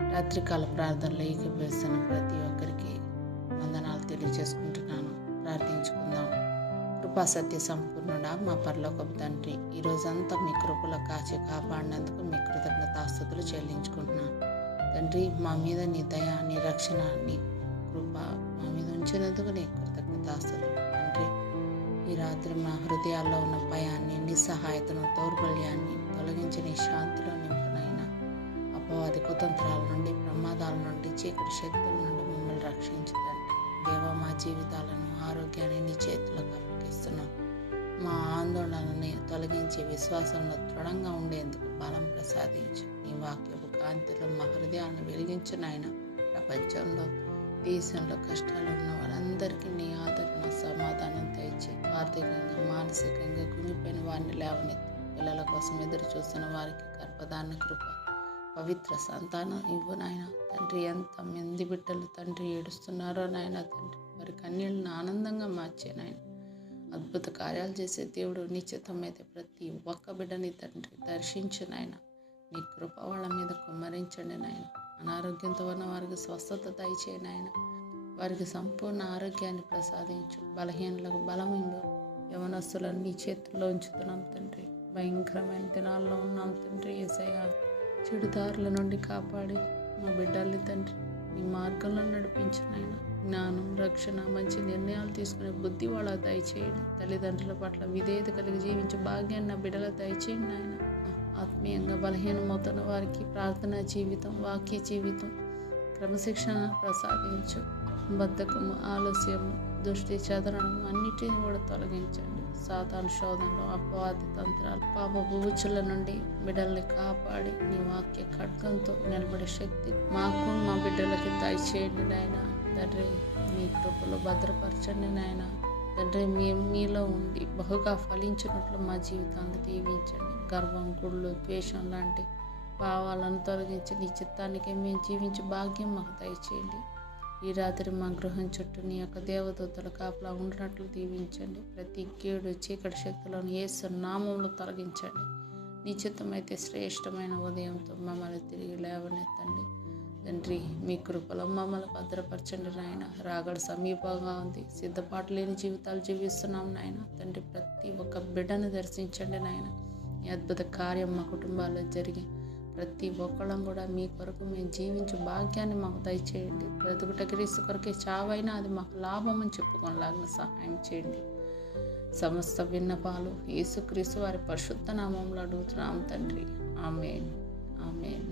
రాత్రికాల ప్రార్థనలో ఏకీభవిస్తున్న ప్రతి ఒక్కరికి వందనాలు తెలియజేసుకుంటున్నాను. ప్రార్థించుకుందాం. కృపా సత్య సంపూర్ణుడా మా పరలోకపు తండ్రి, ఈ రోజంతా మీ కృపలో కాచి కాపాడినందుకు మీ కృతజ్ఞతాస్తుతులు చెల్లించుకుంటున్నాను. తండ్రి, మా మీద నీ దయ, నీ రక్షణ, నీ కృప మా మీద ఉంచినందుకు నీ కృతజ్ఞతాస్తుతులు. తండ్రి, ఈ రాత్రి మా హృదయాల్లో ఉన్న భయాన్ని, నిస్సహాయతను, దౌర్బల్యాన్ని తొలగించి నీ శాంతిలో నింపునైనా అపవాది కుతంత్రాల నుండి, ప్రమాదాల నుండి, చీకటి శక్తుల నుండి మమ్మల్ని రక్షించుతండి. దేవా, మా జీవితాలను, ఆరోగ్యాన్ని నీ చేతులకు అప్పగిస్తున్నాం. మా ఆందోళనని తొలగించి విశ్వాసంలో దృఢంగా ఉండేందుకు బలం ప్రసాదించు. నీ వాక్యపు కాంతిలో మా హృదయాలను వెలిగించిన ప్రపంచంలో, దేశంలో కష్టాలు ఉన్న వారందరికీ నీ ఆదరణ, సమాధానం తెచ్చి ఆర్థికంగా, మానసికంగా కుంగిపోయిన వారిని లేవనెత్తి పిల్లల కోసం ఎదురు చూస్తున్న వారికి గర్భధారణ కృప, పవిత్ర సంతానం ఇవ్వు నాయన. తండ్రి, ఎంతమంది బిడ్డలు తండ్రి ఏడుస్తున్నారో నాయన, తండ్రి వారి కన్నీళ్ళను ఆనందంగా మార్చే నాయన. అద్భుత కార్యాలు చేసే దేవుడు, నిశ్చితమైతే ప్రతి ఒక్క బిడ్డని తండ్రి దర్శించు నాయన. నీ కృప వాళ్ళ మీద కుమ్మరించండి నాయన. అనారోగ్యంతో ఉన్న వారికి స్వస్థత దయచేయి నాయన. వారికి సంపూర్ణ ఆరోగ్యాన్ని ప్రసాదించు. బలహీనలకు బలం ఇవ్వు. యవనస్తులను నీ చేతుల్లో ఉంచుతున్నాం తండ్రి. భయంకరమైన దినాల్లో ఉన్నాం తండ్రి. యేసయ్యా, చెడుదారుల నుండి కాపాడి మా బిడ్డల్ని తండ్రి నీ మార్గంలో నడిపించు నాయన. జ్ఞానం, రక్షణ, మంచి నిర్ణయాలు తీసుకునే బుద్ధి వాళ్ళ దయచేయండి. తల్లిదండ్రుల పట్ల విధేయత కలిగి జీవించే భాగ్యాన్ని నా బిడ్డల దయచేయండి నాయన. ఆత్మీయంగా బలహీనమవుతున్న వారికి ప్రార్థనా జీవితం, వాక్య జీవితం, క్రమశిక్షణ ప్రసాదించు. బద్ధకము, ఆలస్యము, దృష్టి చెదరడం అన్నిటిని కూడా తొలగించండి. సాతాను శోధనలు, అపవాది తంత్రాలు, పాపపు ఊచుల నుండి బిడ్డల్ని కాపాడి నీ వాక్య ఖడ్గంతో నిలబడే శక్తి మాకు, మా బిడ్డలకి దయచేయండి నాయన. తండ్రి, మీ కృపలో భద్రపరచండి నాయన. తండ్రి, మీలో ఉండి బహుగా ఫలించినట్లు మా జీవితాన్ని దీవించండి. గర్వం, గుళ్ళు, ద్వేషం లాంటి భావాలను తొలగించి నీ చిత్తానికి మేము జీవించే భాగ్యం మాకు దయచేయండి. ఈ రాత్రి మా గృహం చుట్టూ నీ యొక్క దేవదూతల కాపలా ఉండినట్లు దీవించండి. ప్రతి కీడు, చీకటి శక్తులను యేసు నామంలో తొలగించండి. నీ చిత్తమైతే శ్రేష్టమైన ఉదయంతో మమ్మల్ని తిరిగి లేవనెత్తండి. తండ్రి, మీ కృపలో మమ్మల్ని భద్రపరచండి నాయన. రాగడ సమీపంగా ఉంది. సిద్ధపాటు లేని జీవితాలు జీవిస్తున్నాం నాయన. తండ్రి, ప్రతి ఒక్క బిడ్డను దర్శించండి నాయన. ఈ అద్భుత కార్యం మా కుటుంబాల్లో జరిగి ప్రతి ఒక్కళ్ళం కూడా మీ కొరకు మేము జీవించే భాగ్యాన్ని మాకు దయచేయండి. బ్రతుకుట క్రీస్తు కొరకే, చావైనా అది మాకు లాభం అని చెప్పుకోలాగిన సహాయం చేయండి. సమస్త విన్నపాలు యేసుక్రీస్తు వారి పరిశుద్ధ నామంలో అడుగుతున్నాం తండ్రి. ఆమేన్, ఆమేన్.